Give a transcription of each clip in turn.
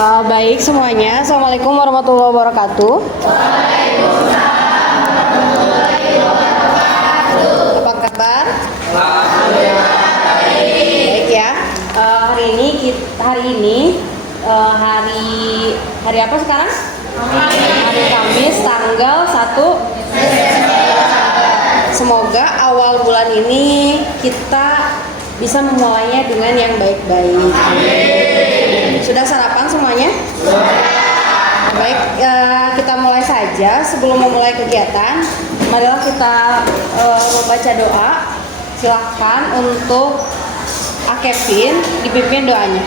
Baik semuanya, Assalamualaikum warahmatullahi wabarakatuh. Apa kabar? Baik ya. Hari ini hari apa sekarang? Hari Kamis tanggal 1 Semoga awal bulan ini kita bisa memulainya dengan yang baik-baik. Sudah sarapan semuanya? Baik, kita mulai saja. Sebelum memulai kegiatan, marilah kita membaca doa. Silahkan untuk Kevin dipimpin doanya.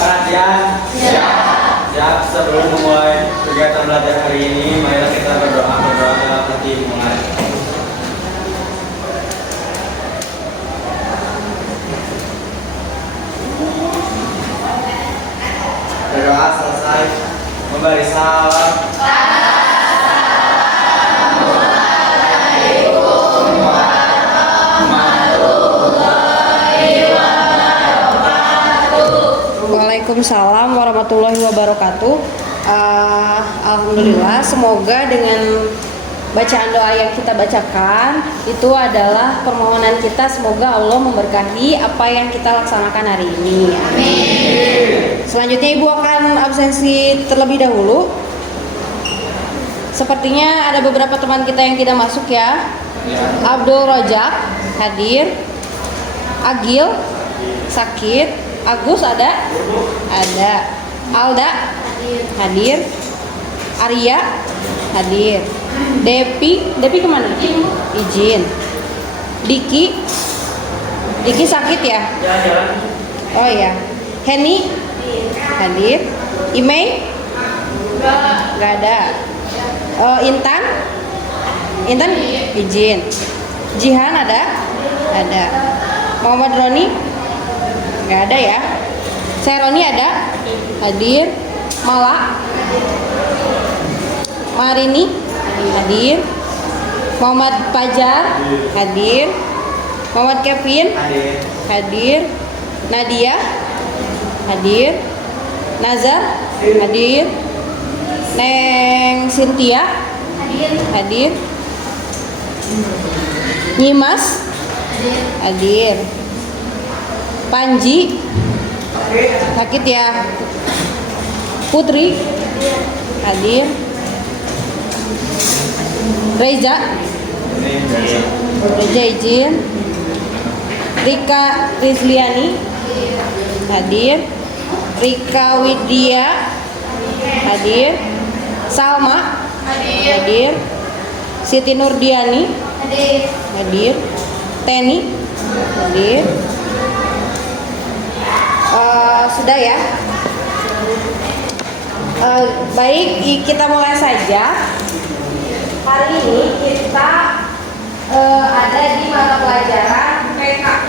Perhatian. Siap. Sebelum memulai kegiatan belajar hari ini, marilah kita berdoa dalam hati mulai. Berdoa selesai, memberi salam. Waalaikumsalam warahmatullahi wabarakatuh. Alhamdulillah, semoga dengan bacaan doa yang kita bacakan itu adalah permohonan kita, semoga Allah memberkahi apa yang kita laksanakan hari ini. Amin. Selanjutnya Ibu akan absensi terlebih dahulu. Sepertinya ada beberapa teman kita yang tidak masuk ya. Abdul Rojak hadir. Agil sakit. Agus ada? Ada. Alda hadir. Arya hadir. Depi kemana? Izin. Diki sakit ya? Oh ya. Henny hadir. Imei? Gak ada. Intan izin. Jihan ada? Ada. Muhammad Roni? Gak ada ya. Seroni ada? Hadir. Mala? Marini? Hadir. Muhammad Fajar? Hadir. Muhammad Kevin? Hadir. Nadia? Hadir. Nazar? Hadir. Neng Cynthia? Hadir. Nyimas? Hadir. Panji? Sakit ya. Putri? Hadir. Reza izin. Rika Rizliani hadir. Rika Widya hadir. Salma hadir. Siti Nurdiani hadir. Teni hadir. Sudah ya. Baik, kita mulai saja. Hari ini kita ada di mata pelajaran PKK,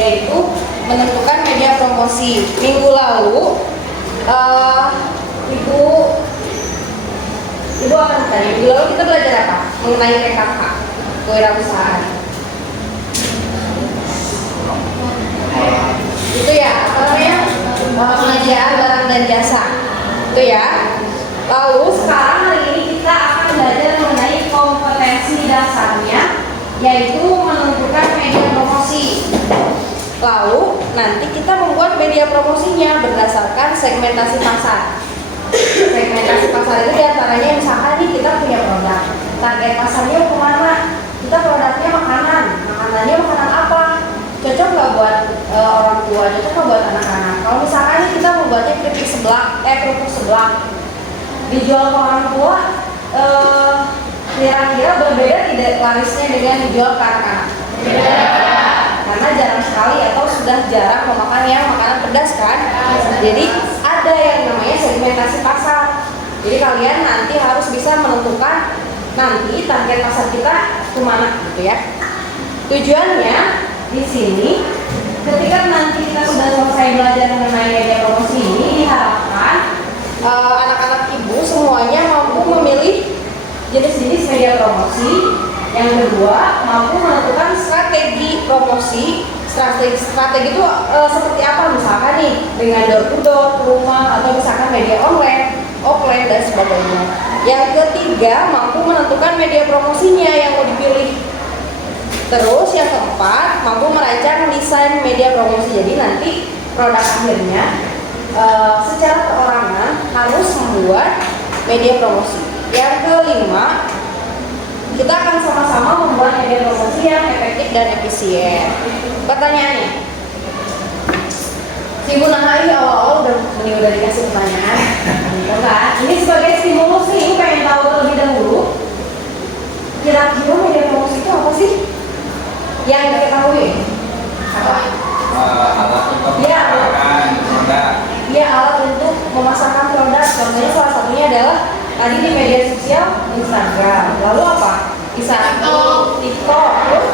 yaitu menentukan media promosi. Minggu lalu Ibu akan bertanya, minggu lalu kita belajar apa? Mengenai PKK, kewirausahaan. Itu ya, apa namanya? Pengadaan barang dan jasa. Itu ya. Lalu sekarang hari ini kita akan belajar mengenai kompetensi dasarnya, yaitu menentukan media promosi. Lalu nanti kita membuat media promosinya berdasarkan segmentasi pasar. Segmentasi pasar itu diantaranya misalkan nih kita punya produk, target pasarnya kemana? Kita produknya makanannya makanan apa? Cocok nggak buat orang tua, cocok nggak buat anak-anak? Kalau misalkan nih kita membuatnya kerupuk seblak, dijual ke orang tua, kira-kira berbeda tidak larisnya dengan dijual ke anak-anak? Karena jarang sekali atau sudah jarang memakan yang makanan pedas kan? Jadi ada yang namanya segmentasi pasar. Jadi kalian nanti harus bisa menentukan nanti target pasar kita kemana gitu ya. Tujuannya di sini ketika nanti kita sudah selesai belajar mengenai media promosi ini, diharapkan anak-anak ibu semuanya mampu memilih jenis-jenis media promosi. Yang kedua, mampu menentukan strategi promosi Strategi itu seperti apa? Misalkan nih dengan door to door, rumah, atau misalkan media online, offline dan sebagainya. Yang ketiga, mampu menentukan media promosinya yang mau dipilih. Terus yang keempat, mampu merancang desain media promosi. Jadi nanti produk akhirnya secara perorangan harus membuat media promosi. Yang kelima, kita akan sama-sama membuat media promosi yang efektif dan efisien. Pertanyaannya, si Bu Nahai awal-awal udah dikasih pertanyaan. Ini sebagai stimulus nih, Ibu pengen tahu terlebih dahulu. Kira-kira media promosi itu apa sih? Yang diketahui? Apa? Alat untuk Ya, memasarkan produk. Iya, alat untuk memasarkan produk. Contohnya salah satunya adalah tadi di media sosial Instagram. Lalu apa? TikTok, terus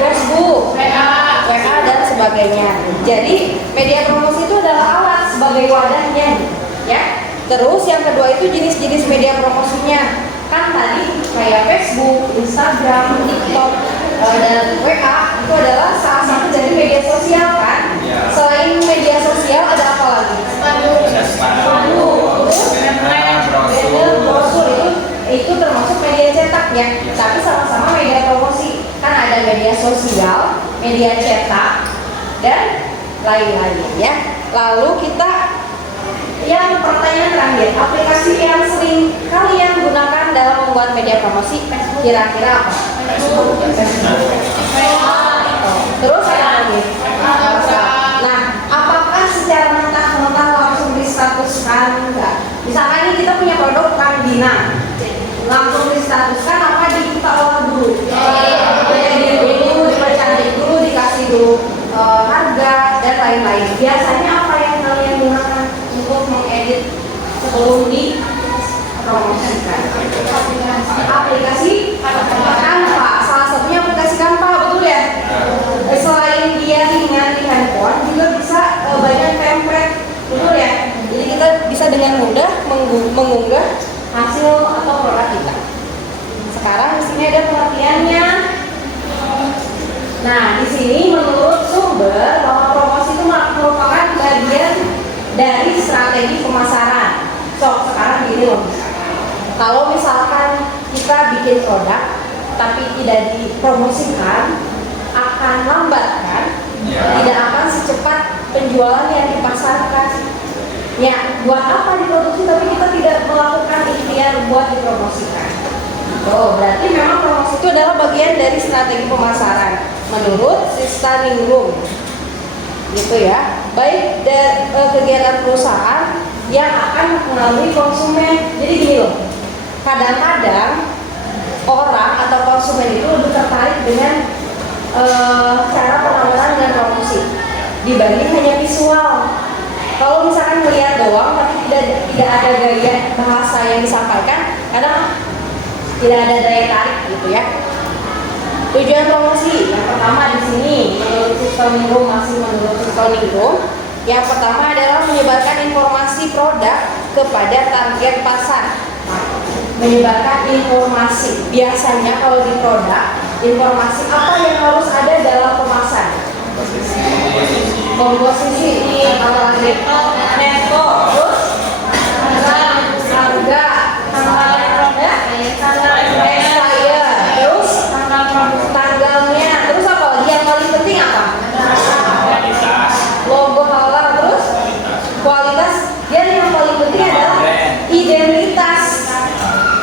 Facebook, WA dan sebagainya. Jadi media promosi itu adalah alat sebagai wadahnya, ya. Terus yang kedua itu jenis-jenis media promosinya. Kan tadi kayak Facebook, Instagram, TikTok, dan WA itu adalah salah satu dari media sosial kan. Ya. Selain media sosial ada apa lagi? Ada spanduk, Banner, brosur itu termasuk media cetak ya. Tapi sama-sama media promosi. Kan ada media sosial, media cetak, dan lain-lain ya. Lalu kita yang pertanyaan terakhir, aplikasi yang sering kalian gunakan dalam membuat media promosi kira-kira apa? Terus apa lagi? Nah, apakah secara mentah-mentah langsung distatuskan enggak? Misalkan ini kita punya produk Kandina, langsung distatuskan apa kita olah dulu? Diedit dulu, dipercantik dulu, dikasih dulu harga dan lain-lain. Biasanya apa yang kalian gunakan untuk mengedit sebelum dipromosikan? Aplikasi Canva, salah satunya aplikasi Canva, betul ya? Selain dia ringan di handphone, juga bisa banyak template, betul ya? Jadi kita bisa dengan mudah mengunggah hasil atau produk kita. Sekarang di sini ada pengertiannya. Nah, di sini menurut sumber bahwa promosi itu merupakan bagian dari strategi pemasaran. So, sekarang gini loh. Kalau misalkan kita bikin produk tapi tidak dipromosikan, akan lambat kan? Tidak akan secepat penjualan yang dipasarkan. Ya, buat apa diproduksi tapi kita tidak melakukan ikhtiar buat dipromosikan? Oh, berarti memang promosi itu adalah bagian dari strategi pemasaran menurut Sista Ningrum, gitu ya. Baik kegiatan perusahaan yang akan mempengaruhi konsumen. Jadi gini loh, kadang-kadang orang atau konsumen itu lebih tertarik dengan cara penawaran dan promosi dibanding hanya visual. Kalau misalkan melihat doang tapi tidak ada gaya bahasa yang disampaikan, kadang tidak ada daya tarik gitu ya. Tujuan promosi yang pertama di sini menurut Sistem Ningrum, masih menurut Sistem Ningrum, yang pertama adalah menyebarkan informasi produk kepada target pasar. Menyebarkan informasi. Biasanya kalau di produk, informasi apa yang harus ada dalam kemasan? Komposisi, apalagi netto, terus harga, terus tanggalnya, terus apa lagi yang paling penting apa? Logo halal, terus kualitas, dan yang paling penting adalah identitas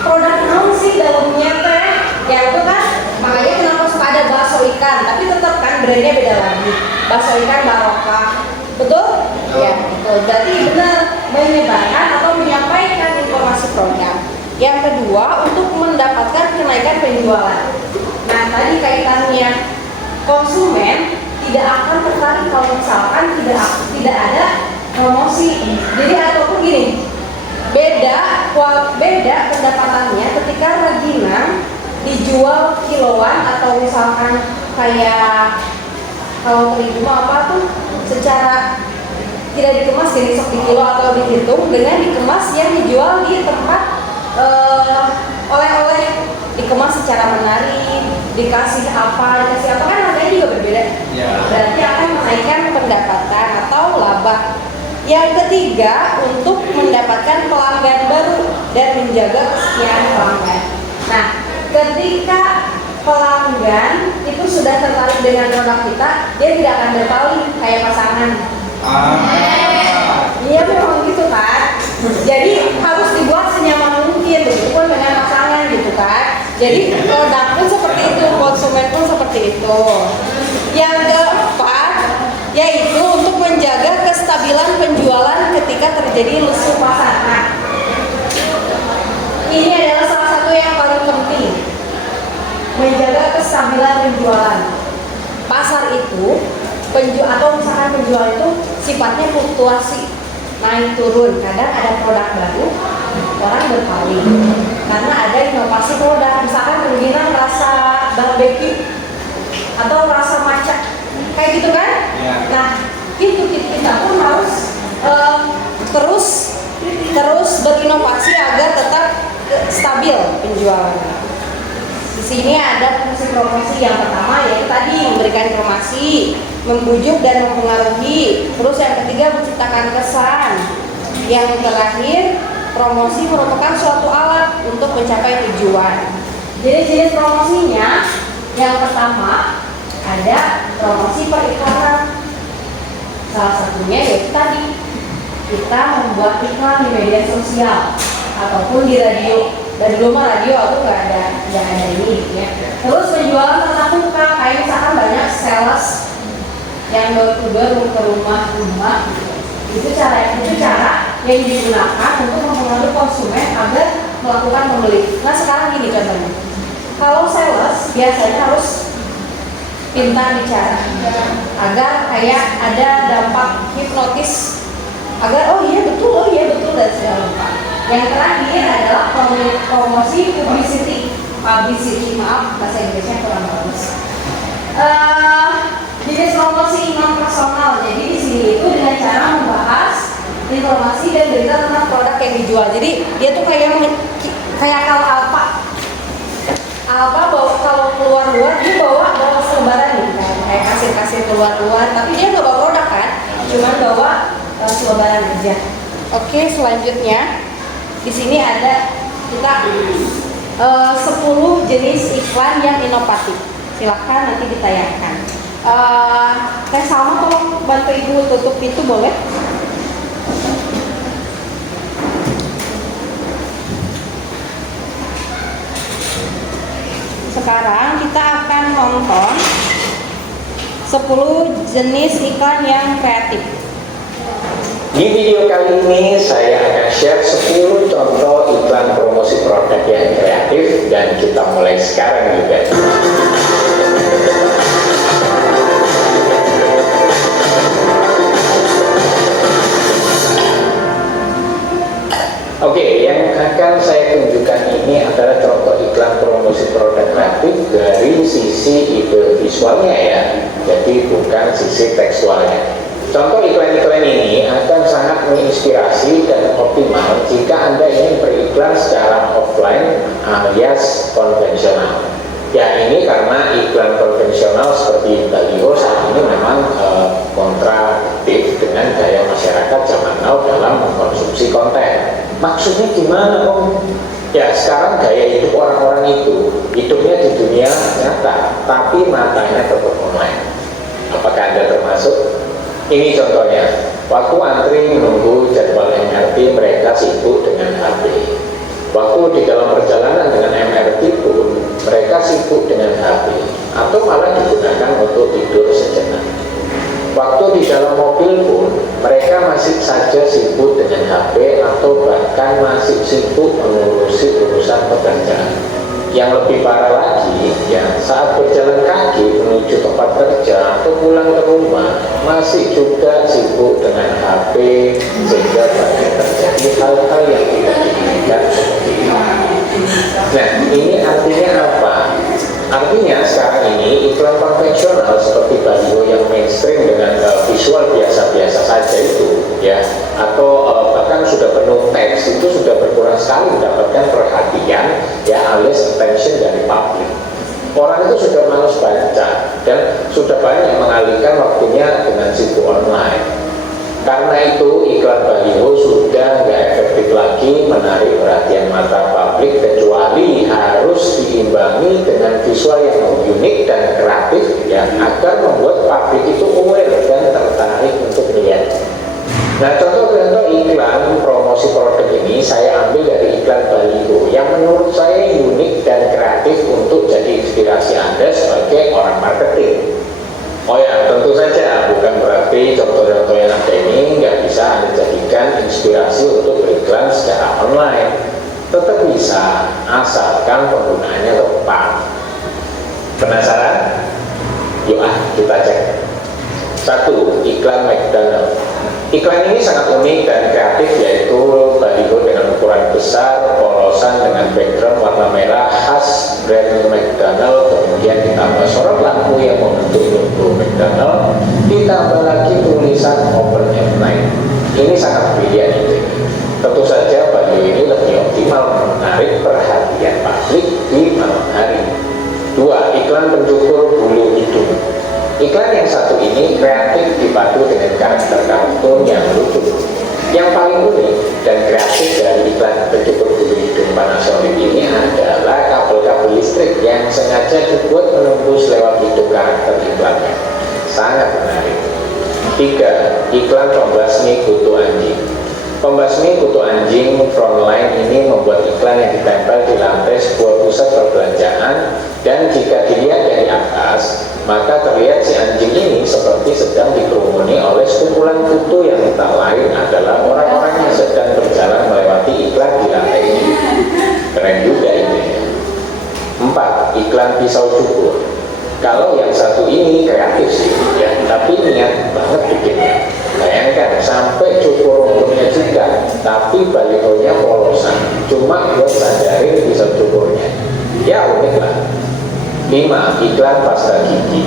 produk naon sih dalamnya teh. Ya itu kan makanya kenapa suka ada bakso ikan, tapi tetap kan brandnya beda lagi. Bakso ikan barokah, betul? Ya, betul. Berarti benar menyebarkan atau menyampaikan informasi produk. Yang kedua, untuk mendapatkan kenaikan penjualan. Nah, tadi kaitannya konsumen tidak akan tertarik kalau misalkan tidak ada promosi. Jadi ataupun gini, beda pendapatannya ketika rengginang dijual kiloan atau misalkan kayak kalau terima apa tuh secara tidak dikemas jadi sok di kilo atau dihitung, dengan dikemas yang dijual di tempat oleh-oleh, dikemas secara menarik, dikasih apa kan harganya juga berbeda. Ya. Berarti akan menaikkan pendapatan atau laba. Yang ketiga, untuk mendapatkan pelanggan baru dan menjaga kesetiaan pelanggan. Nah, ketika pelanggan itu sudah tertarik dengan produk kita, dia tidak akan berpaling kayak pasangan. Iya memang gitu kan. Jadi harus dibuat senyaman mungkin, begitupun dengan pasangan gitu kan. Jadi produk pun seperti itu, konsumen pun seperti itu. Yang keempat, yaitu untuk menjaga kestabilan penjualan ketika terjadi lesu pasar. Nah, ini adalah salah satu yang paling penting, menjaga kestabilan penjualan. Pasar itu atau misalkan penjual itu sifatnya fluktuasi, naik turun. Kadang ada produk baru, orang berpaling karena ada inovasi produk, misalkan kemungkinan rasa barbecue atau rasa matcha, kayak gitu kan? Ya. Nah, kita pun harus terus berinovasi agar tetap stabil penjualannya. Di sini ada promosi yang pertama, yaitu tadi memberikan informasi, membujuk dan mempengaruhi. Terus yang ketiga, menciptakan kesan. Yang terakhir, promosi merupakan suatu alat untuk mencapai tujuan. Jadi jenis promosinya, yang pertama ada promosi periklanan. Salah satunya yaitu tadi kita membuat iklan di media sosial ataupun di radio. Dan dulu mah radio aku nggak ada ini ya. Terus penjualan tatap muka, kayak misalkan banyak sales yang door to door ke rumah-rumah. Itu cara yang digunakan untuk mempengaruhi konsumen agar melakukan membeli. Nah sekarang gini contohnya, kalau sales biasanya harus pintar bicara agar kayak ada dampak hipnotis, agar oh iya betul dan segala macam. Yang terakhir adalah promosi publicity, maaf bahasa Inggrisnya kurang bagus. Jenis promosi non personal. Jadi di sini itu dengan cara membahas informasi dan berita tentang produk yang dijual. Jadi dia tuh kayak kalau Alfa bawa, kalau keluar dia bawa selebaran nih kan, kayak kasir keluar, tapi dia nggak bawa produk kan, cuman bawa selebaran aja. Oke, selanjutnya di sini ada kita 10 jenis iklan yang inovatif. Silakan nanti ditayangkan. Teh Salma tolong bantu ibu tutup pintu boleh? Sekarang kita akan nonton 10 jenis iklan yang kreatif. Di video kali ini saya akan share 10 contoh iklan promosi produk yang kreatif dan kita mulai sekarang juga. Oke, yang akan saya tunjukkan ini adalah contoh iklan promosi produk kreatif dari sisi ide visualnya ya, jadi bukan sisi tekstualnya. Contoh iklan-iklan ini akan sangat menginspirasi dan optimal jika Anda ingin beriklan secara offline alias konvensional. Ya ini karena iklan konvensional seperti baliho saat ini memang kontradiktif dengan gaya masyarakat zaman now dalam mengkonsumsi konten. Maksudnya gimana Om? Ya sekarang gaya hidup orang-orang itu hidupnya di dunia nyata, tapi matanya tetap online. Apakah Anda termasuk? Ini contohnya, waktu antri menunggu jadwal MRT mereka sibuk dengan HP. Waktu di dalam perjalanan dengan MRT pun mereka sibuk dengan HP atau malah digunakan untuk tidur sejenak. Waktu di dalam mobil pun mereka masih saja sibuk dengan HP atau bahkan masih sibuk mengurusi urusan pekerjaan. Yang lebih parah lagi, ya saat berjalan kaki menuju tempat kerja atau pulang ke rumah masih juga sibuk dengan HP sehingga banyak terjadi hal-hal yang tidak diinginkan seperti itu. Nah, ini artinya apa? Artinya sekarang ini iklan konvensional seperti baliho yang mainstream dengan visual biasa-biasa saja itu ya, atau bahkan sudah penuh teks itu sudah berkurang sekali mendapatkan perhatian ya alias attention dari publik. Orang itu sudah malas baca dan sudah banyak mengalihkan waktunya dengan situ online. Karena itu iklan baliho sudah nggak efektif lagi menarik perhatian mata publik, kecuali harus diimbangi dengan visual yang unik dan kreatif ya, agar membuat publik itu aware dan tertarik untuk melihat. Nah, contoh-contoh iklan promosi produk ini saya ambil dari iklan baliho yang menurut saya unik dan kreatif untuk jadi inspirasi Anda sebagai orang marketing. Oh ya, tentu saja bukan berarti contoh-contoh yang ada ini nggak bisa Anda jadikan inspirasi untuk beriklan secara online. Tetap bisa, asalkan penggunaannya tepat. Penasaran? Yuk kita cek. 1. Iklan McDonald. Iklan ini sangat unik dan kreatif, yaitu baliho dengan ukuran besar, polosan dengan background warna merah khas brand McDonald, kemudian ditambah sorot lampu yang membentuk logo McDonald, ditambah lagi tulisan Open at Night. Ini sangat brilian ide. Tentu saja baliho ini lebih optimal menarik perhatian publik di malam hari. 2. Iklan pencukur bulu hidung. Iklan yang satu ini kreatif dipadu dengan karakter kartun yang lucu. Yang paling unik dan kreatif dari iklan pencukur bulu hidung Panasonic ini adalah kabel-kabel listrik yang sengaja dibuat menembus lewat hidung karakter iklannya. Sangat menarik. 3. Iklan pembasmi kutu anjing. Pembasmi kutu anjing Frontline ini membuat iklan yang ditempel di lantai sebuah pusat perbelanjaan, dan jika dilihat dari atas, maka terlihat si anjing ini seperti sedang dikerumuni oleh sekumpulan kutu yang tak lain adalah orang-orang yang sedang berjalan melewati iklan di lantai ini. Keren juga ini. 4. Iklan pisau cukur. Kalau yang satu ini kreatif sih ya, tapi niat banget bikinnya. Bayangkan sampai cukur rumputnya juga, tapi balihonya polosan, cuma buat sandarin pisau cukurnya. Ya unik lah. 5. Iklan pasta gigi.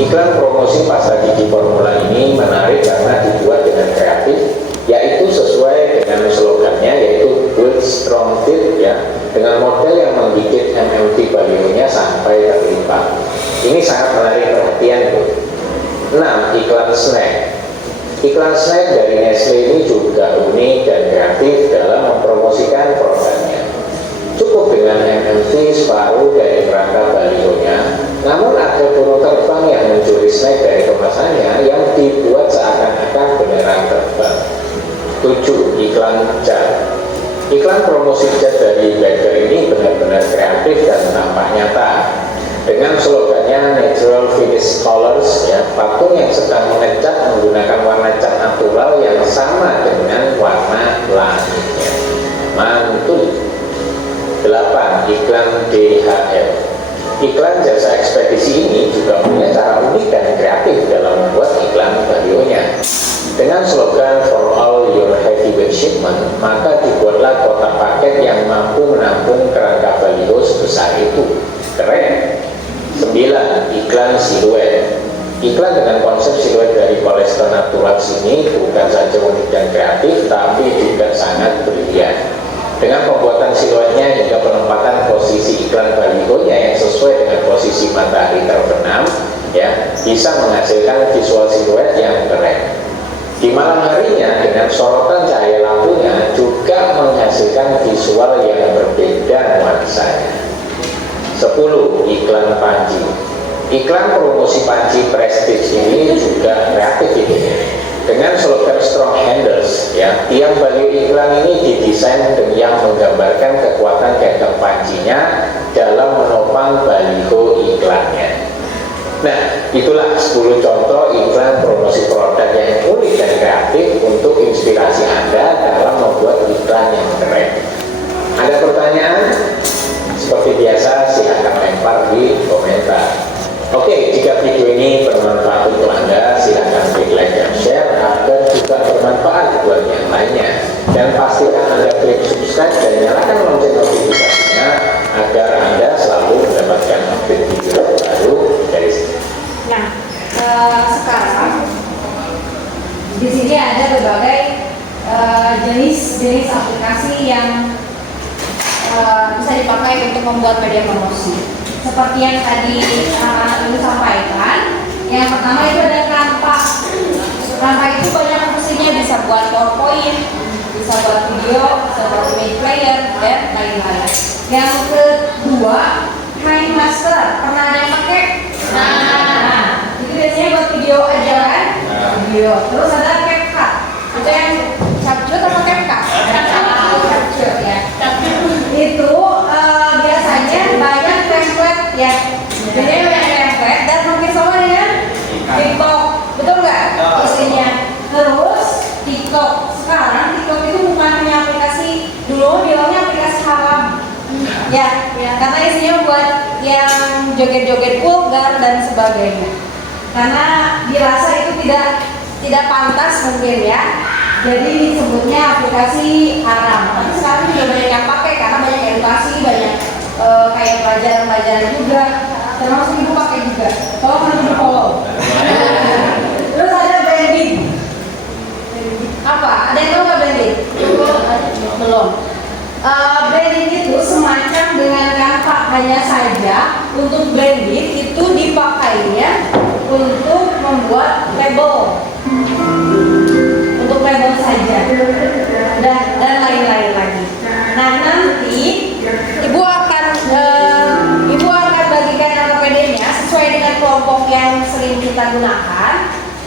Iklan promosi pasta gigi formula ini menarik karena dibuat dengan kreatif, yaitu sesuai dengan slogannya, yaitu Build Strong Teeth ya, dengan model yang menggigit MMT balihonya sampai terlipat. Ini sangat menarik perhatian tuh. 6. Iklan snack. Iklan snack dari Nestle ini juga unik dan kreatif dalam mempromosikan produknya. Cukup dengan MMT separuh dari kerangka balihonya, namun ada burung terbang yang mencuri snack dari kemasannya yang dibuat seakan-akan beneran terbang. 7. Iklan cat. Iklan promosi cat dari Bagger ini benar-benar kreatif dan tampak nyata. Dengan slogannya Natural Finish Colors ya, patung yang sedang mengecat menggunakan warna cat natural yang sama dengan warna langitnya. Mantul. 8. Iklan DHL. Iklan jasa ekspedisi ini juga punya cara unik dan kreatif dalam membuat iklan balihonya. Dengan slogan For All Your Heavyweight Shipment, maka dibuatlah kotak paket yang mampu menampung kerangka baliho sebesar itu. Keren. 9. Iklan siluet. Iklan dengan konsep siluet dari polyester natural ini bukan saja unik dan kreatif, tapi juga sangat brilian. Dengan pembuatan siluetnya hingga penempatan posisi iklan balihonya yang sesuai dengan posisi matahari terbenam, ya, bisa menghasilkan visual siluet yang keren. Di malam harinya dengan sorotan cahaya lampunya juga menghasilkan visual yang berbeda nuansanya. 10. Iklan panci. Iklan promosi panci prestige ini juga kreatif idenya. Dengan slogan Strong Handles ya, tiang baliho iklan ini didesain yang menggambarkan kekuatan gagang pancinya dalam menopang baliho iklannya. Nah, itulah 10 contoh iklan promosi produk yang unik dan kreatif untuk inspirasi Anda dalam membuat iklan yang keren. Ada pertanyaan? Seperti biasa, silahkan lempar di komentar. Oke, jika video ini bermanfaat untuk Anda, silahkan klik like dan share agar juga bermanfaat buat yang lainnya. Dan pastikan Anda klik subscribe dan nyalakan lonceng notifikasinya agar Anda selalu mendapatkan update video baru dari sini. Nah, sekarang di sini ada berbagai jenis aplikasi yang bisa dipakai untuk membuat media promosi. seperti yang tadi anak-anak ini sampaikan. Yang pertama itu ada Canva. Canva itu banyak fungsinya, bisa buat PowerPoint, bisa buat video, bisa buat image player, dan lain-lain. Yang kedua, KineMaster. Pernah ada yang pakai? Nah, itu biasanya buat video aja kan? Video. Terus ada CapCut. Itu yang capture atau CapCut? Capture ya. Itu biasanya banyak template ya. Jadi banyak template dan mungkin sama dengan TikTok, betul nggak isinya? Terus TikTok sekarang TikTok itu bukan hanya aplikasi, dulu bilangnya aplikasi haram. Ya, karena isinya buat yang joget-joget vulgar dan sebagainya. Karena dirasa itu tidak pantas mungkin ya. Jadi disebutnya aplikasi haram. Tapi sekarang juga banyak yang pakai karena banyak edukasi, banyak kayak pelajaran-pelajaran juga. Termasuk ibu pakai juga. Tolong nanti follow. Terus ada branding. Apa? Ada yang tahu nggak branding? Belum. Branding itu semacam dengan Canva, hanya saja untuk branding itu dipakainya untuk membuat label. Untuk label saja dan lain-lain lagi. Nah, nanti ibu akan bagikan LKPD-nya sesuai dengan kelompok yang sering kita gunakan.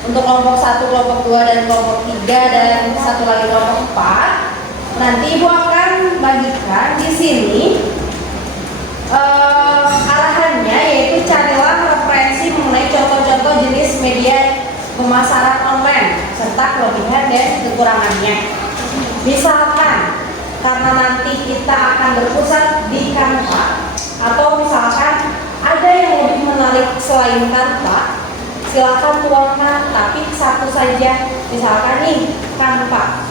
Untuk kelompok 1, kelompok 2, dan kelompok 3, dan satu lagi kelompok 4. Nanti ibu akan bagikan di sini arahannya, yaitu carilah referensi mengenai contoh-contoh jenis media pemasaran online serta kelebihan dan kekurangannya. Misalkan karena nanti kita akan berpusat di Canva, atau misalkan ada yang lebih menarik selain Canva, silakan tuangkan, tapi satu saja. Misalkan nih Canva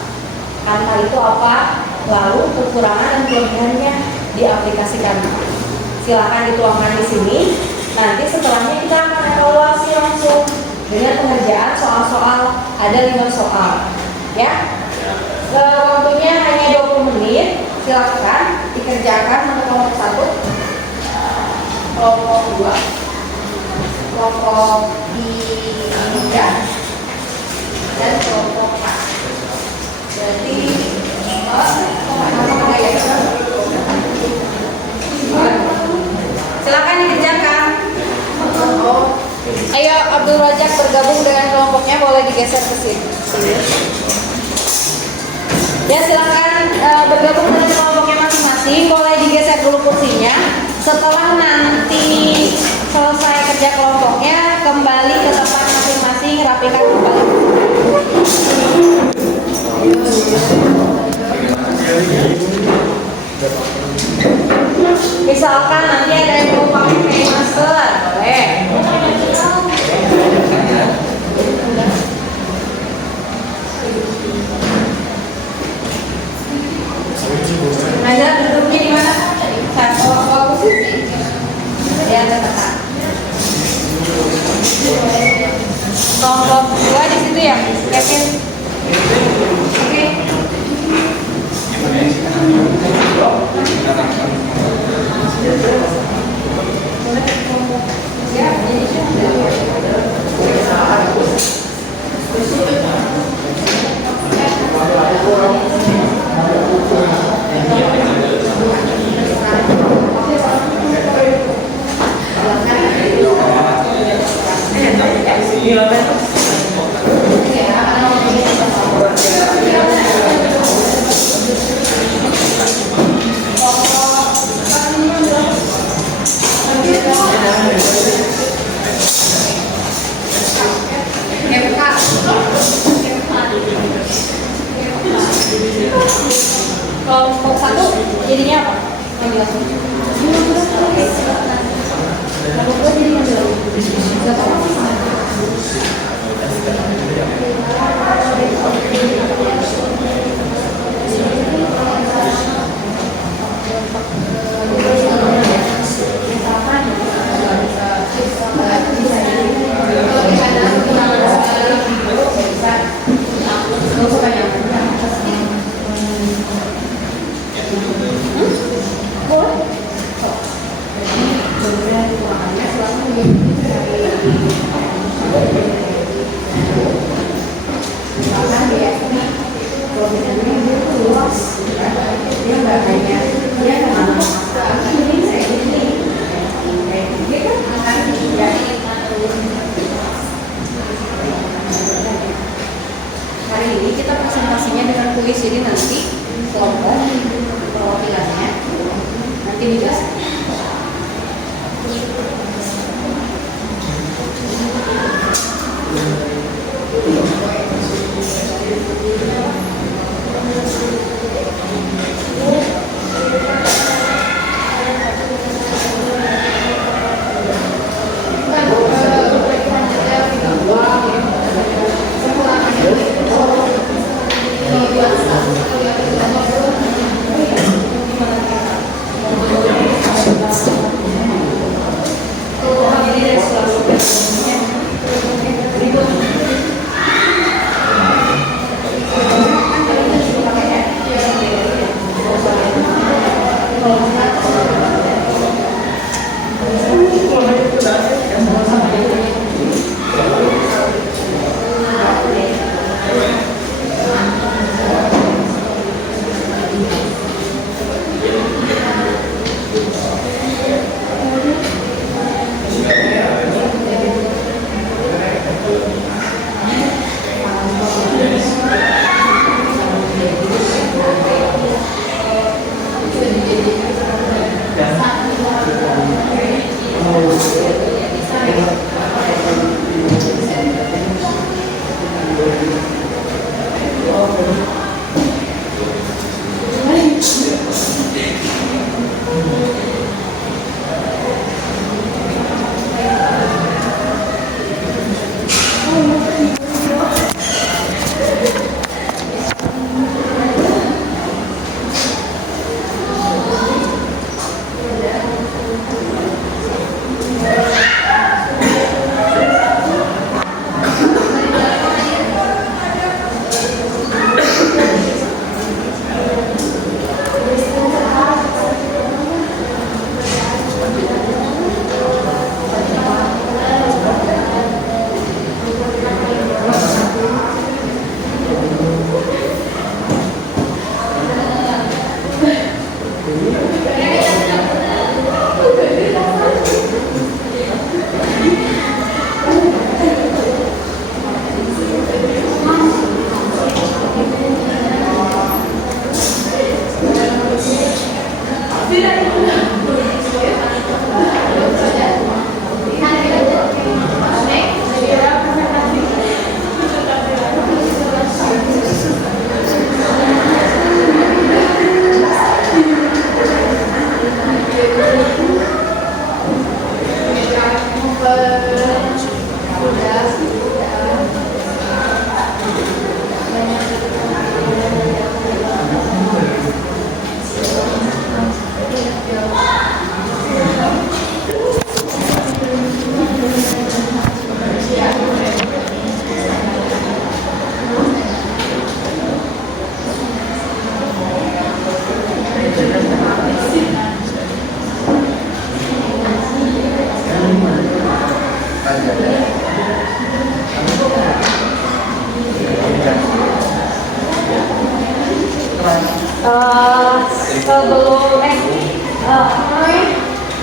itu apa, lalu kekurangan dan kelebihannya di aplikasi Canva. Silakan dituangkan di sini. Nanti setelahnya kita akan evaluasi langsung dengan pengerjaan soal-soal, ada 5 soal ya. Waktunya hanya 20 menit. Silakan dikerjakan untuk kelompok 1, kelompok 2, kelompok 3, dan kelompok 4. Jadi silakan dikerjakan. Ayo Abdul Rajak bergabung dengan kelompoknya, boleh digeser ke sini. Ya, silakan bergabung dengan kelompoknya masing-masing, boleh digeser dulu kursinya. Setelah nanti selesai kerja kelompoknya, kembali ke tempat masing-masing, rapikan kembali. Misalkan nanti ada yang mau pakai KineMaster, boleh. Ada duduknya di mana? Satu posisi. Ya, ada tekan. Kelompok 2 di situ ya, Kevin. Oke. Kelompok 1 jadinya apa? Kelompok 2 jadinya Bahkan dia ini problemnya dia tuh luas, dia nggak hanya dia memang ini saya ini, dia kan akan ya. Hari ini kita presentasinya dengan kuis, jadi nanti kelompok perwakilannya nanti dijelaskan.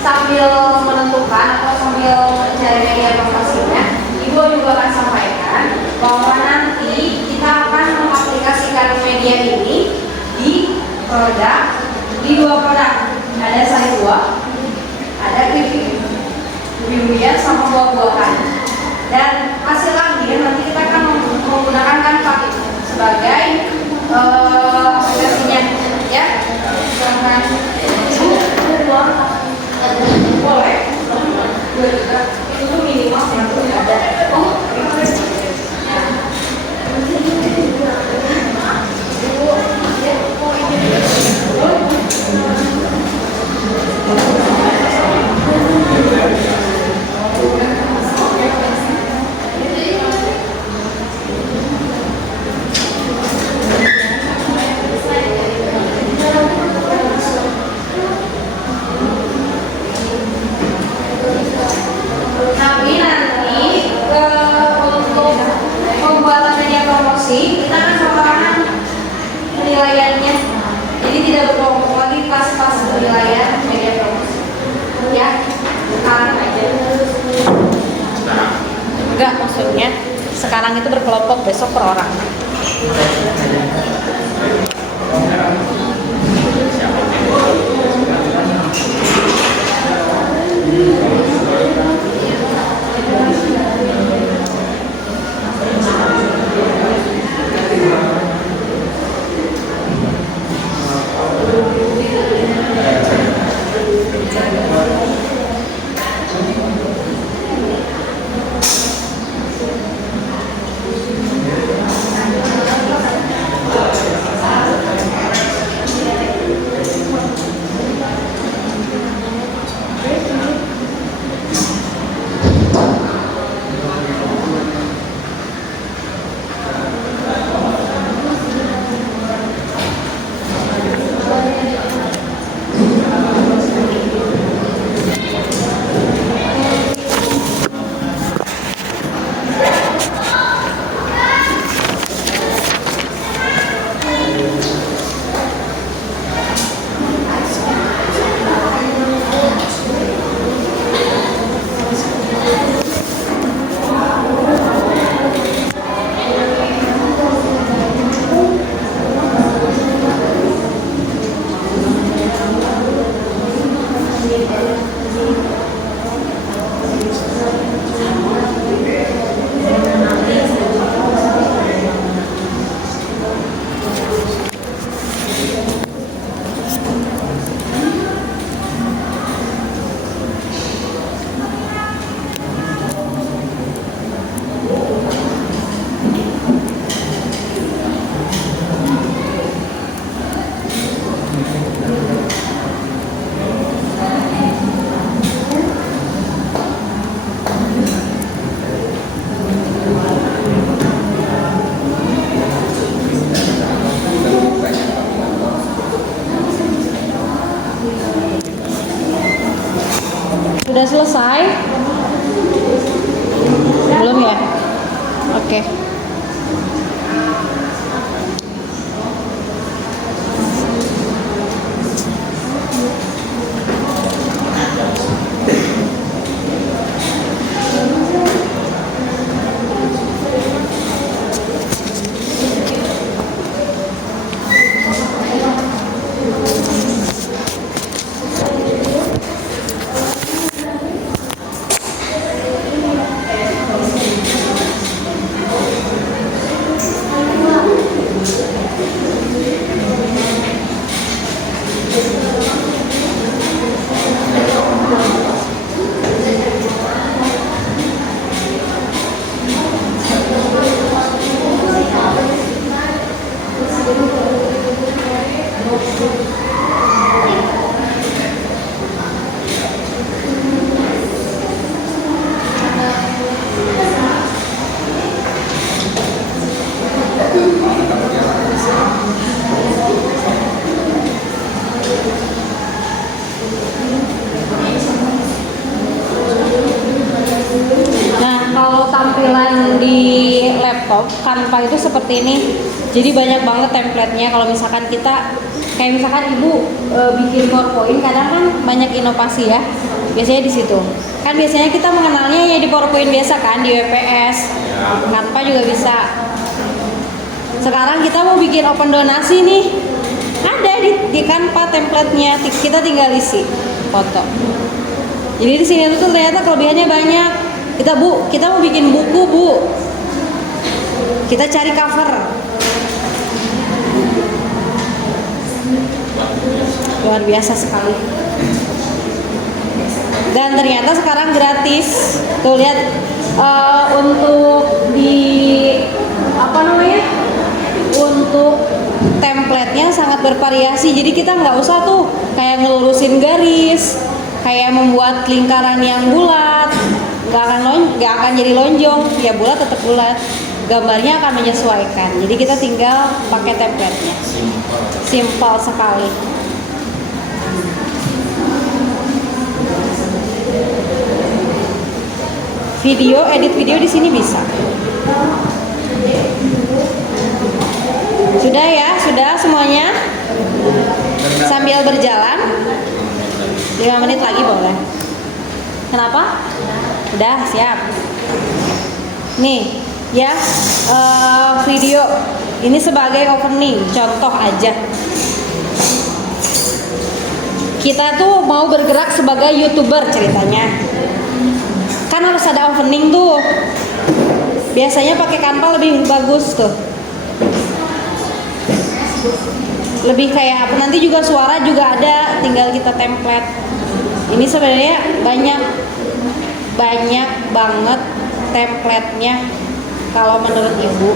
Sambil menentukan atau sambil mencari media promosinya, Ibu juga akan sampaikan bahwa nanti kita akan mengaplikasikan media ini di produk, di dua produk. Ada sayur buah, ada bumbu-bumbuan sama buah-buahan. Dan hasil akhir nanti kita akan menggunakan kanvas sebagai aplikasinya, ya. Jangan boleh. Itu minimal yang ada. maksudnya. Sekarang itu berkelompok, besok per orang. Sudah selesai? Belum ya? Oke. Tampilan di laptop Canva itu seperti ini. Jadi banyak banget template-nya. Kalau misalkan kita kayak misalkan ibu bikin PowerPoint, kadang kan banyak inovasi ya. Biasanya di situ. Kan biasanya kita mengenalnya ya di PowerPoint biasa kan, di WPS. Canva juga bisa. Sekarang kita mau bikin open donasi nih. Ada di Canva template-nya. Kita tinggal isi foto. Jadi di sini tuh ternyata kelebihannya banyak. Kita mau bikin buku, Bu. Kita cari cover. Luar biasa sekali. Dan ternyata sekarang gratis. Tuh lihat untuk di untuk template-nya sangat bervariasi. Jadi kita nggak usah tuh kayak ngelurusin garis, kayak membuat lingkaran yang bulat. Nggak akan jadi lonjong, ya bulat tetap bulat. Gambarnya akan menyesuaikan. Jadi kita tinggal pakai template-nya. Simpel sekali. Edit video di sini bisa. Sudah ya, sudah semuanya. Sambil berjalan 5 menit lagi boleh. Kenapa? Udah siap. Nih ya, video ini sebagai opening, contoh aja. Kita tuh mau bergerak sebagai YouTuber ceritanya. Kan harus ada opening tuh. Biasanya pakai Canva lebih bagus tuh. Lebih kayak apa, nanti juga suara juga ada, tinggal kita template. Ini sebenarnya banyak banget template-nya kalau menurut Ibu.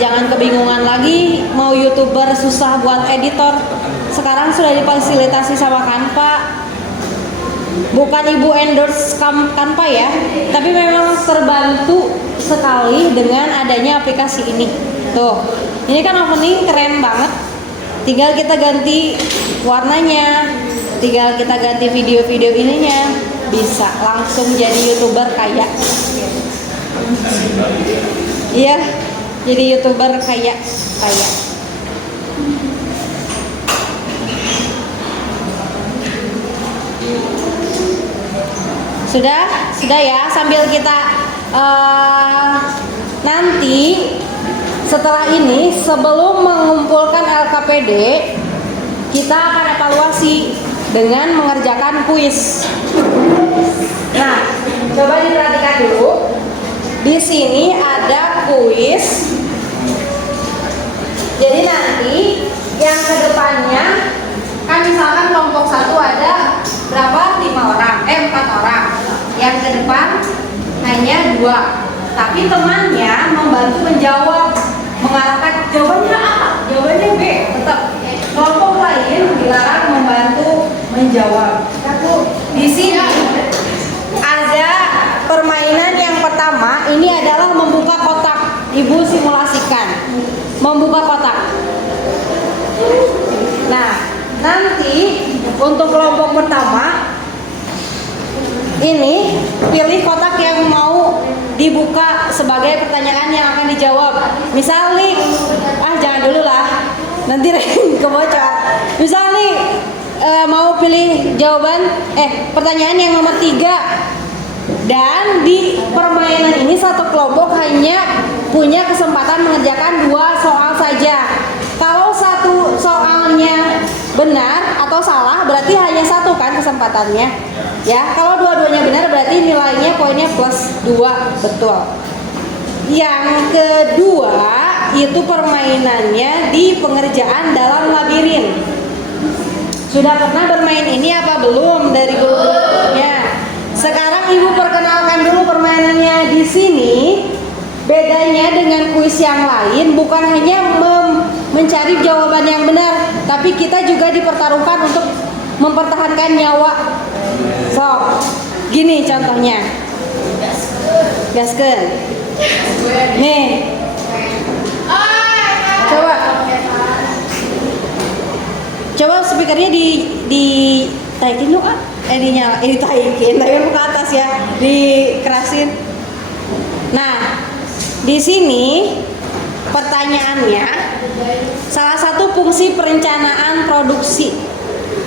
Jangan kebingungan lagi mau YouTuber susah buat editor. Sekarang sudah difasilitasi sama Canva. Bukan Ibu endorse Canva ya, tapi memang terbantu sekali dengan adanya aplikasi ini. Tuh, ini kan opening keren banget. Tinggal kita ganti warnanya, tinggal kita ganti video-video ininya, bisa langsung jadi YouTuber kaya. Iya, jadi YouTuber kaya. Sudah ya, sambil kita nanti setelah ini sebelum mengumpulkan LKPD kita akan evaluasi dengan mengerjakan kuis. Nah, coba diperhatikan dulu. Di sini ada kuis. Jadi nanti yang kedepannya kan misalkan kelompok 1 ada berapa? 4 orang. Yang ke depan hanya 2. Tapi temannya membantu menjawab, mengarahkan jawabannya A, jawabannya B. Tetap kelompok lain dilarang membantu menjawab. Di sini ada permainan yang pertama, ini adalah membuka kotak. Ibu simulasikan membuka kotak. Nah, nanti untuk kelompok pertama ini pilih kotak yang mau dibuka sebagai pertanyaan yang akan dijawab. Misal nih, jangan dulu lah, nanti kebocor. Misal nih mau pilih jawaban pertanyaan yang nomor 3. Dan di permainan ini satu kelompok hanya punya kesempatan mengerjakan 2 soal saja. Kalau satu soalnya benar atau salah berarti hanya 1 kan kesempatannya. Ya, kalau dua-duanya benar berarti nilainya poinnya plus 2, betul. Yang kedua itu permainannya di pengerjaan dalam labirin. Sudah pernah bermain ini apa belum dari guru-gurunya? Sekarang Ibu perkenalkan dulu permainannya di sini. Bedanya dengan kuis yang lain bukan hanya mencari jawaban yang benar, tapi kita juga dipertaruhkan untuk mempertahankan nyawa. So, gini contohnya. Gaskeun. Nih. Coba speakernya ditaikin dulu ditaikin, tapi ke atas ya, dikerasin. Nah, di sini pertanyaannya salah satu fungsi perencanaan produksi.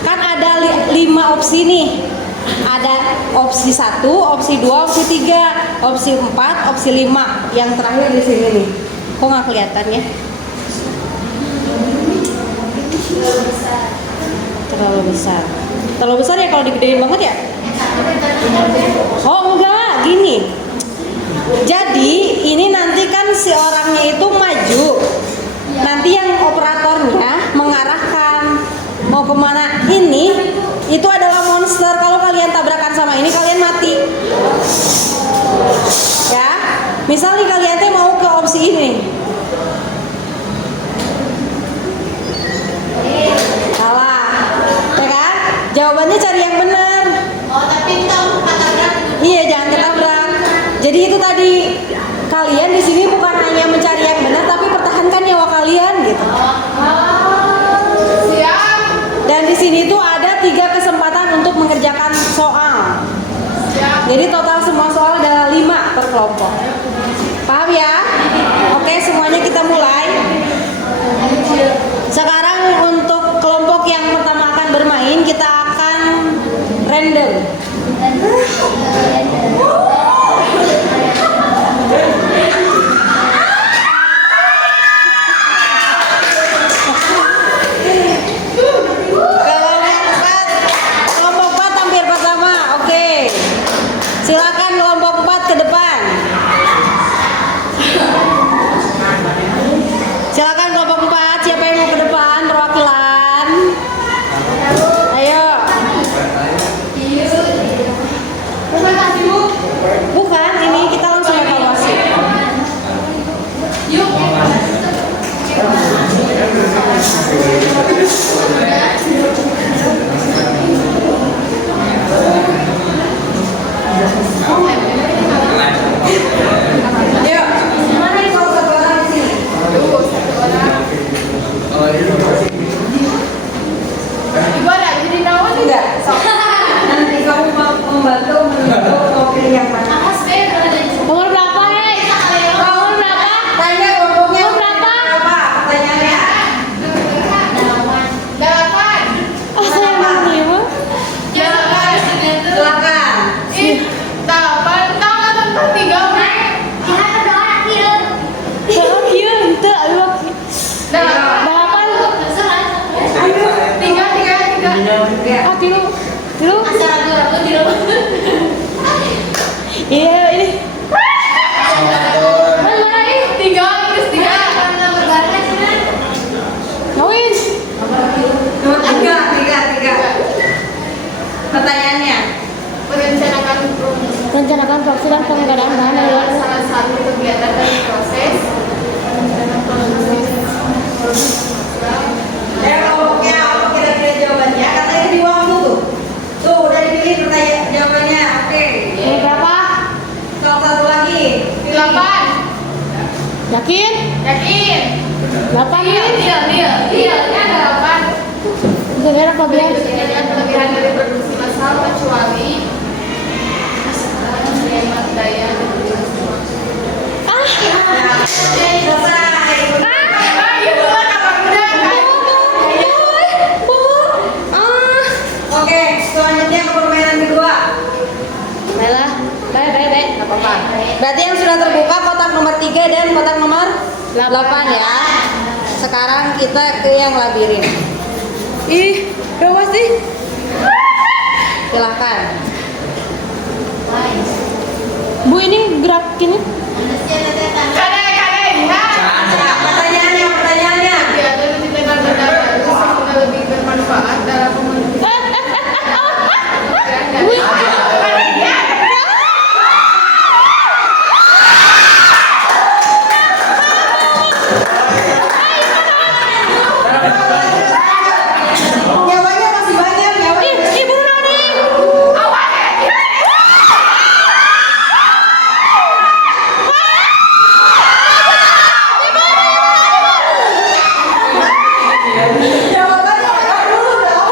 Kan ada 5 opsi nih. Ada opsi 1, opsi 2, opsi 3, opsi 4, opsi 5. Yang terakhir di sini nih. Kok nggak kelihatan ya? Terlalu besar. Terlalu besar ya kalau digedein banget ya? Oh enggak, gini. Jadi ini nanti kan si orangnya itu maju. Nanti yang operatornya mengarahkan mau kemana. Ini itu adalah monster. Kalau kalian tabrakan sama ini kalian mati. Ya, misalnya kalian tuh mau ke opsi ini. Salah, ya kan? Jawabannya cari yang benar. Oh, tapi kita ketabrak. Iya, jangan ketabrak. Jadi itu tadi, kalian di sini bukan hanya mencari yang benar, tapi pertahankan nyawa kalian gitu. Siap. Dan di sini tuh ada 3 kesempatan untuk mengerjakan soal. Siap. Jadi total semua soal ada 5 per kelompok. Paham ya? Oke, semuanya kita mulai. Sekarang untuk kelompok yang pertama akan bermain, kita akan random. Kelompok 4 tampil pertama. Oke. Silakan kelompok 4 ke depan. Silakan kelompok 4, siapa yang mau ke depan perwakilan? Ayo. Bukan, ini kita langsung evaluasi. Yuk, mana yang mau satu orang di sini? Enggak. Nanti kamu mau membantu menentukan mau pilih yang mana. Umur berapa, hei? Umur berapa? Tanya kelompoknya Umur berapa? Pertanyaannya. Oh, saya mau ibu. Silakan. Iya, itu ayo. Delapan. Ah, tilu. Iya, ini. Mana ini? Ngawin. Nomor tiga. Pertanyaannya. Rencanakan proksi dan pengadaan bahan dari luar. Salah satu kegiatan dari proses Ya kelompoknya apa kira-kira jawabannya? Katanya di waktu tuh. Tuh udah dipilih pertanyaan jawabannya. Oke. Umur berapa? Soal satu lagi. 8. Yakin? Yakin? 8 nih. Iya, ada 8. Sebenarnya apa biar? Dengan kelebihan dari produksi massal kecuali hemat daya dan Ah. Selesai. Oke, selanjutnya ke permainan kedua. Baiklah. Baik. Enggak apa-apa. Berarti yang sudah terbuka kotak nomor 3 dan kotak nomor 8 ya. Sekarang kita ke yang labirin. Ih, berapa sih? Silahkan. Bu, ini gerak gini. Pertanyaannya. kegiatan yang ditekan benda baru sehingga lebih bermanfaat dalam memenuhi Nyawanya masih banyak, nyawanya. Ibu Noni. Jawabannya apa dulu dong?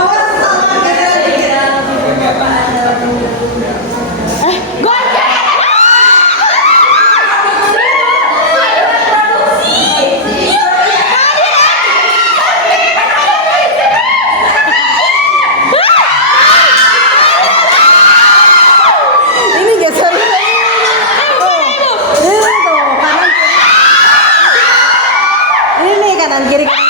Awas salah gara-gara dikit. Ini geser. Ini tuh kanan kiri. Ini kanan kiri atas.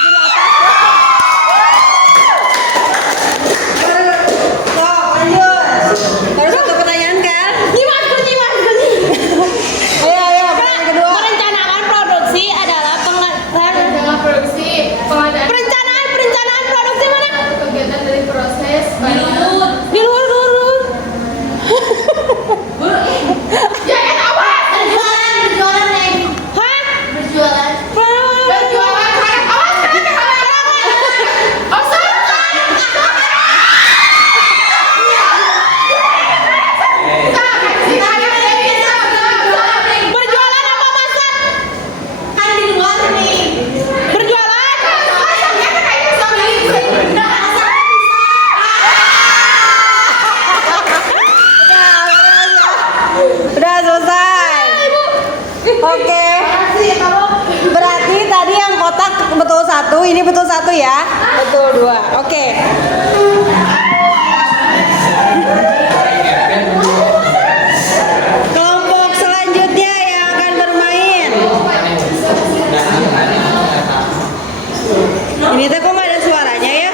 Lanjut. Harus satu pertanyaan kan? Ayo, pertanyaan kedua. Merencanakan produksi adalah dalam produksi pengadaan perencanaan produksi mana? kegiatan dari proses Di luar. Hah? berjualan harap awas betul satu, ini betul satu ya. Betul dua. Oke. Kelompok selanjutnya yang akan bermain. Ini tuh kok nggak ada suaranya ya?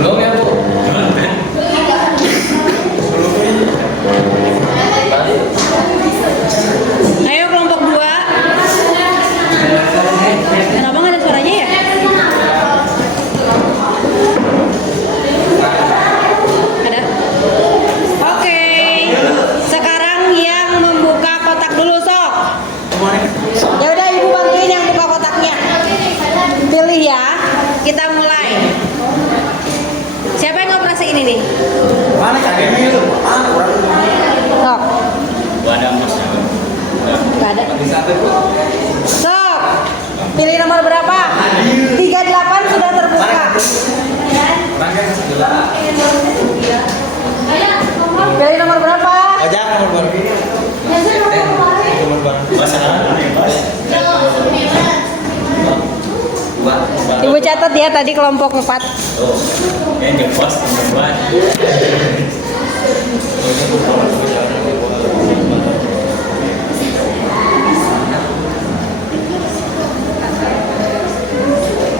Belum ya Bu. Ayo kelompok dua. Kenapa nggak ada suaranya ya? Ada? Oke. Sekarang yang membuka kotak dulu sok. Ya udah ibu bantuin yang buka kotaknya. Pilih ya. Kita mulai. Siapa yang ngoperasi ini nih? Mana kakeknya itu? Sok. Ada Mas. Nggak ada. Satu Bu. Sok. Pilih nomor berapa? 38 sudah terbuka. Pilih nomor berapa? Ojak nomor berapa? Nomor berapa? Ibu catat ya tadi kelompok 4. Oh, ini pas nomor 2.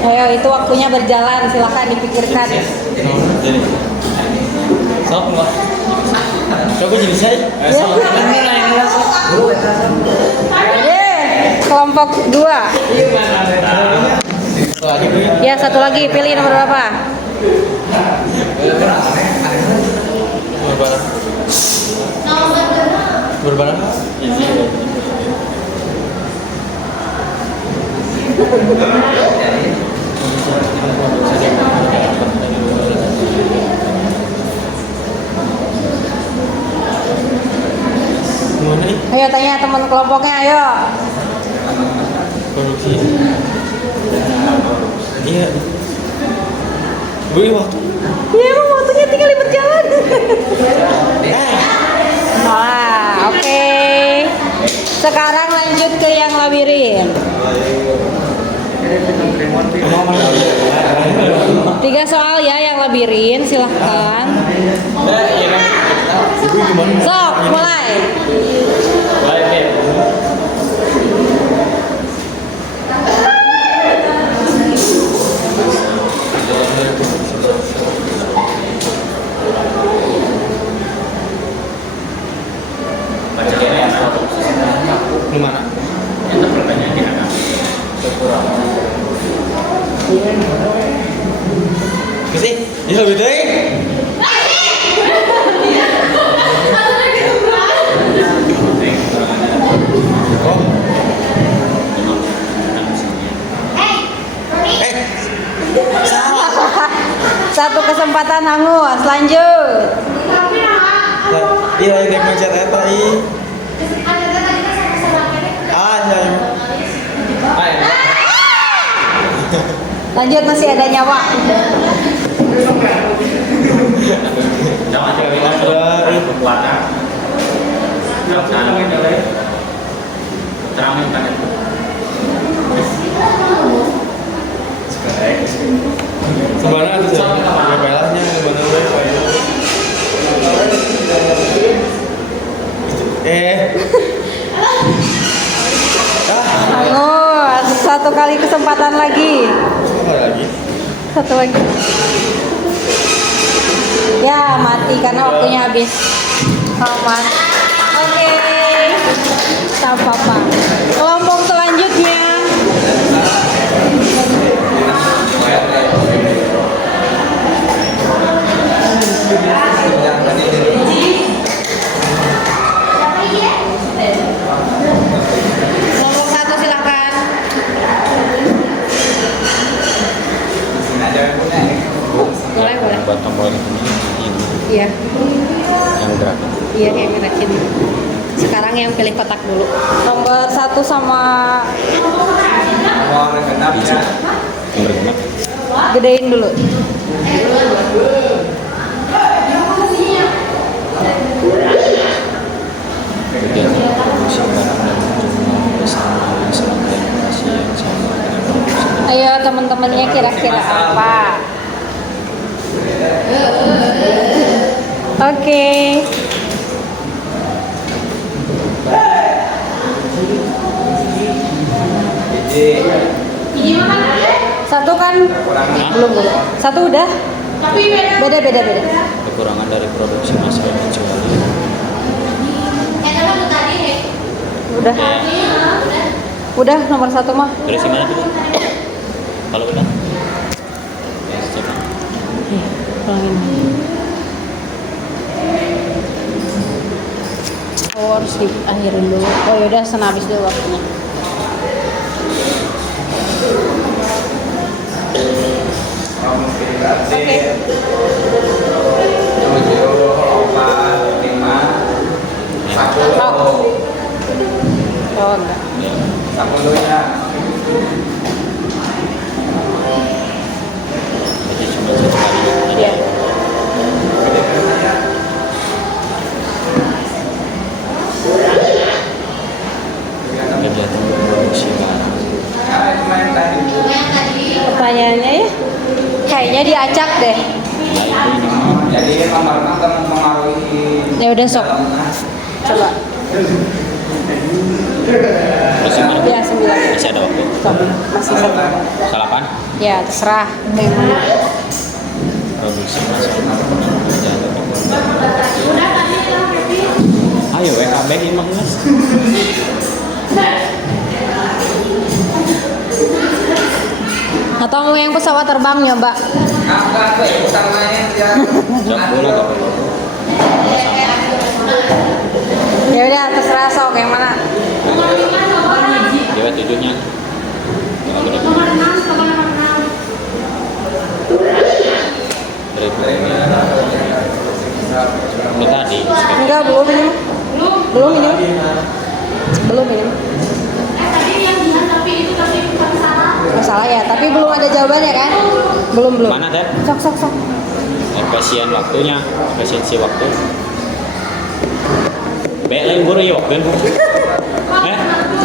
Ayo itu waktunya berjalan, silahkan dipikirkan. Sok lah. Coba jadi saya. Kelompok 2. Ya satu lagi, pilih nomor berapa? Berbarang? Ayo tanya teman kelompoknya, ayo. Produksi. Iya. Beri waktu. Ya emang waktunya tinggal berjalan. Wah, oke. Sekarang lanjut ke yang labirin. 3 soal ya yang labirin, silahkan. Sok, mulai. Di mana? Itu pertanyaan kita kan. Kasi, iya betul. Satu kesempatan hangus, lanjut. Iya, yang mencet eta ih. Iya. Lanjut, masih ada nyawa. Jangan cewek ada kekuatan. Terangin kan itu. Sebenarnya itu belahnya Hangus, satu kali kesempatan lagi. Satu lagi. Ya, mati karena waktunya habis. Aman. Oke. Tak apa-apa. Kelompok selanjutnya. Kelompok 1 silakan. Boleh, boleh. Buat tombol ini. Iya. Yang gerak. Iya, yang gerakin. Sekarang yang pilih kotak dulu. Nomor 1 sama Yang bergerak. gedein dulu. Satu kan belum. Satu udah. Tapi beda. Beda. Kekurangan dari produksi massal kecuali Udah. Udah nomor 1 mah. dari si mana tuh? Kalau udah ya, cek. Ulangin. Oh, harus diakhirin dulu. Oh yaudah, habis dulu waktunya. Oke. 7, 4, 5, 10. Oh enggak. 10-nya. Jadi cuma satu kali. Iya. Kegiatan produksi barang. Pertanyaannya ya, kayaknya diacak deh. Jadi nomor 6 kan mempengaruhi. Ya udah sok. Coba. Terus yang mana? Ya 9. Masih ada waktu. Sok. Masih 1. Salapan? Ya terserah. Yang mana? Produksi massal. Ayo WKB imang mas. Atau mau yang pesawat terbang nyoba? Utang main ya. Jam bola gak perlu. Ya udah terserah sok yang mana. Dewa 7-nya. Kalau udah Itu tadi. Enggak, belum ini. Belum ini. Belum ini. Masalah ya, tapi belum ada jawabannya kan? Belum. Mana Teh? Sok. Efisien waktunya, efisiensi waktu. Baik lain guru ya waktu. 7,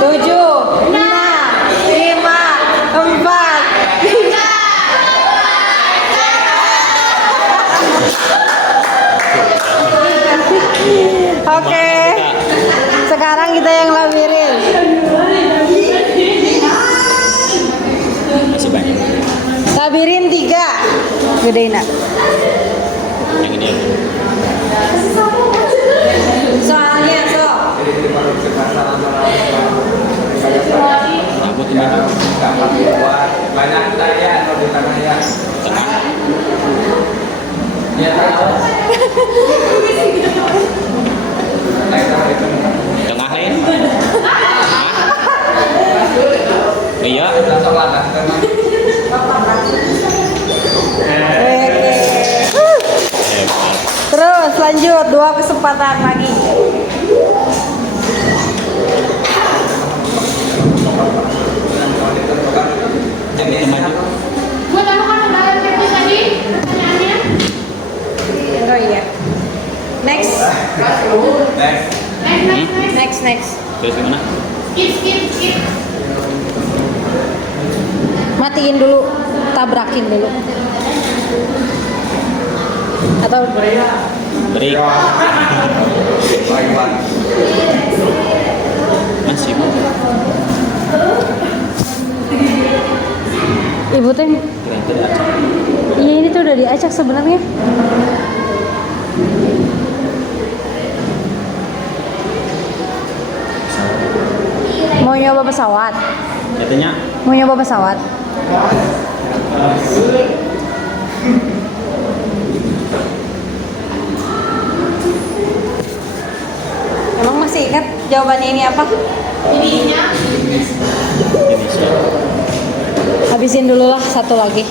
6, 5, 4, 3. Oke. Sekarang kita yang labirin. Masih banyak. Labirin 3. Gedein nak. Yang ini. Soalnya sok. Rambut ini. Banyak tanya atau di tanah ya. Tengah. Ya tahu. Tengah lain. Iya. Langsung lantas kan. Oke. Hebat. Terus lanjut 2 kesempatan lagi. Jenisnya. Gue tahu kan udah ada checklist tadi pertanyaannya. Oh iya. Next. Next. Next. Terus gimana? Skip. Matiin dulu, tabrakin dulu. Atau Break. Masih bu. Ibu teh, Kira tadi acak. iya ini tuh udah diacak sebenarnya. Mau nyoba pesawat? Katanya Mau nyoba pesawat? Emang masih ingat jawabannya ini apa? Ininya Indonesia. Habisin dulu lah satu lagi.